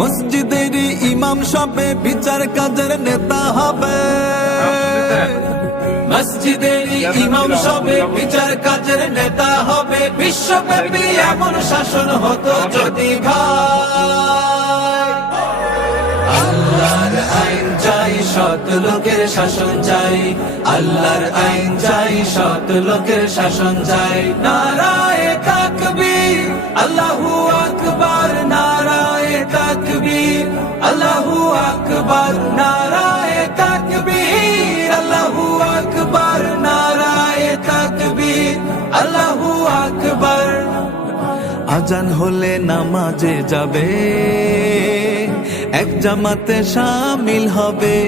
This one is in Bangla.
মসজিদের ইমাম সবে বিচার কাজের নেতা হবে। মসজিদের ইমাম সবে বিচার কাজের নেতা হবে। বিশ্বব্যাপী এমন শাসন হতো যদি আল্লাহর আইন চাই, সৎ লোকের শাসন চাই। আল্লাহর আইন চাই, সৎ লোকের শাসন চাই। নারায় তাকবীর, আল্লাহু আকবার, নারায় তাকবীর, আল্লাহু আকবর, নারায় তাকবীর, আল্লাহু আকবর। আজান হলে নামাজে যাবে, এক জামাতে সামিল হবে।